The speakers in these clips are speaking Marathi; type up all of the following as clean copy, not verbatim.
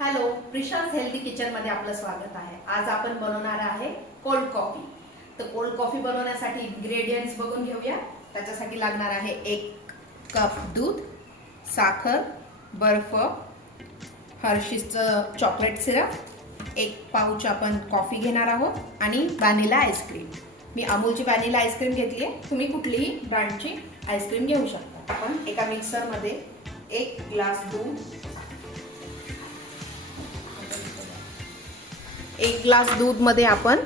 हॅलो, प्रिशाज हेल्दी किचन मध्ये आपलं स्वागत आहे। आज आपण बनवणार आहे कोल्ड कॉफी। तर कोल्ड कॉफी बनवण्यासाठी इन्ग्रेडियंट्स बघून घेऊया। त्याच्यासाठी लागणार आहे 1 कप दूध, साखर, बर्फ, हर्शीजचं चॉकलेट सिरप, 1 पाउच आपण कॉफी घेणार आहोत आणि व्हॅनिला आईस्क्रीम। मी अमूलची व्हॅनिला आईस्क्रीम घेतली आहे, तुम्ही कुठलीही ब्रँडची आईस्क्रीम घेऊ शकता। आपण एका मिक्सर मध्ये 1 ग्लास दूध, 1 ग्लास दूध मध्ये आपण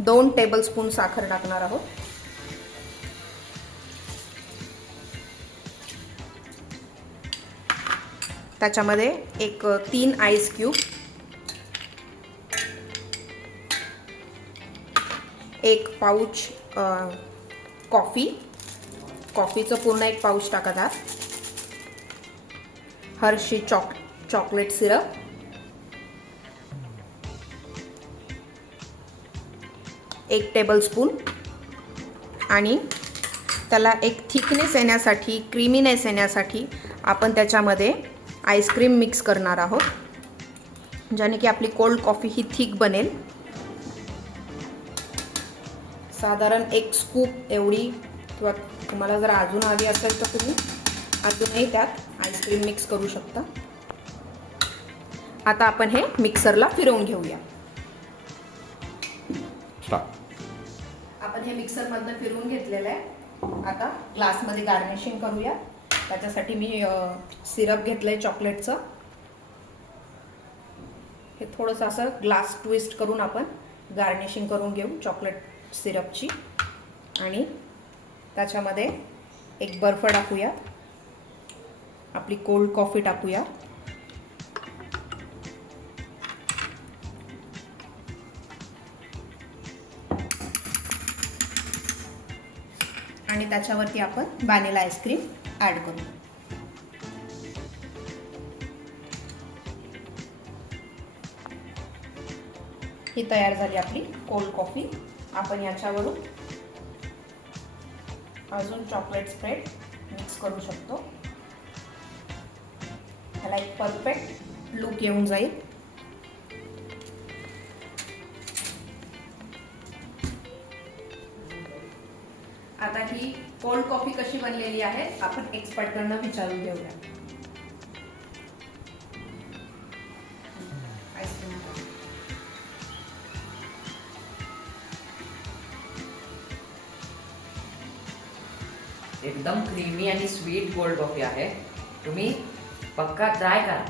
2 टेबलस्पून साखर टाकणार आहोत। त्याच्यामध्ये 3 आईस क्यूब, 1 पाउच कॉफीचं पूर्ण 1 पाउच टाकत आहात। हर्शी चॉकलेट सिरप, 1 टेबलस्पून आणि त्याला एक थिकनेस येण्यासाठी, क्रीमीनेस येण्यासाठी आपण त्याच्यामध्ये आईस्क्रीम मिक्स करणार आहोत, ज्याने की आपली कोल्ड कॉफी ही थिक बनेल। साधारण 1 स्कूप एवढी, किंवा तुम्हाला जर अजून हवी असेल तर तुम्ही अजूनही त्यात आईस्क्रीम मिक्स करू शकता। आता आपण हे मिक्सरला फिरवून घेऊया। आपण हे मिक्सर मधनं फिरवून घेतलेलं आहे। आता ग्लासमध्ये गार्निशिंग करूया। त्याच्यासाठी मी सिरप घेतलंय चॉकलेटचं। हे थोडंसं असं ग्लास ट्विस्ट करून आपण गार्निशिंग करून घेऊ चॉकलेट सिरपची। आणि त्याच्यामध्ये 1 बर्फ टाकूया, आपली कोल्ड कॉफी टाकूया, आणि त्याच्यावरती आपण व्हॅनिला आईस्क्रीम ॲड करू। ही तयार झाली आपली कोल्ड कॉफी। आपण याच्यावरून अजून चॉकलेट स्प्रेड मिक्स करू शकतो। त्याला एक परफेक्ट लुक येऊन जाईल। आता ही कोल्ड कॉफी कशी बनलेली आहे आपण एक्सपर्टांना विचारून घेऊया। एकदम क्रीमी आणि स्वीट कोल्ड कॉफी आहे। तुम्ही पक्का ट्राय करा।